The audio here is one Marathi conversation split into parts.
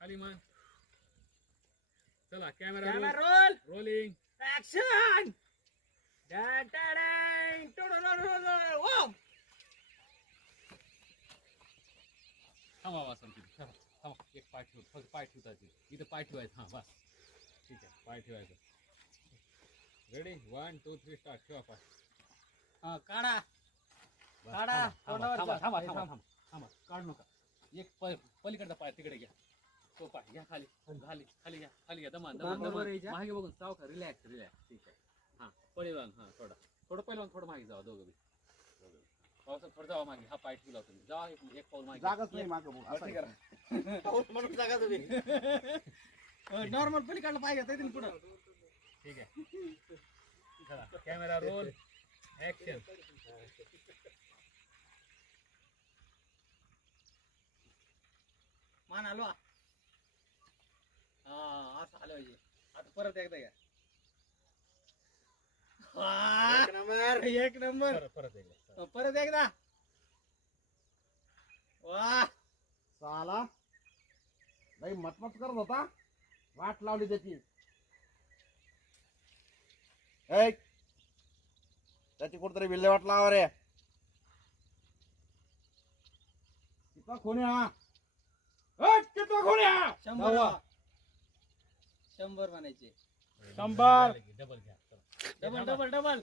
खाली मान चला camera camera roll rolling action थांबा वासन तिथे थांबा थांबा एक पाय ठेव फक्त पाय ठेवता इथं पाय ठेवायचं हां बस ठीक आहे पाय ठेवायचं ready one two three start ठेवा पाय हा काढा. बस, काढा, थांबा, थांबा तोंडावरचा. थांबा थांबा थांब. काढू नका. एक पलीकडचा पाय तिकडे घ्या. तो पाय घ्या खाली. खाली खाली घ्या खाली घ्या दमान दमान दमान. मागे बघून सावका रिलॅक्स रिलॅक्स ठीक आहे. हां पहिलवान हां थोडा. थोडं पहिलवान थोडं मागे जावा दोघं बी. पावसात थोडं जावा मागे. हा पाय ठेवला तुम्ही. जावा एक एक पाऊल मागे. जागाच नाही मागं भाऊ. असं करा. म्हणून जागा तुम्ही नॉर्मल पलीकडलं पाहिजे ते पुढं. ठीक आहे. चला कॅमेरा रोल ऍक्शन मान आलो. हा असं आलं पाहिजे. आता परत एकदा एक नंबर. एक नंबर. परत परत एकदा परत एकदा. वा. साला. नाही मटमट करत होता. वाट लावली त्याची. ऐक. त्याची कुठतरी विल्हेवाट लावा रे. किती कोणी हा? ऐक, किती कोणी हा? शंभर. शंभर म्हणायचे. शंभर. डबल. डबल डबल डबल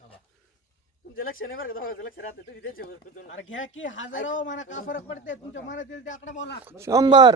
तुमचं लक्ष नाही बरं का दोघांचं? लक्ष राहतं. तुम्ही त्याच्यावर अरे घ्या की हजारो म्हणा का फरक पडते तुमच्या मनात येईल ते आकडा बोला. शंभर.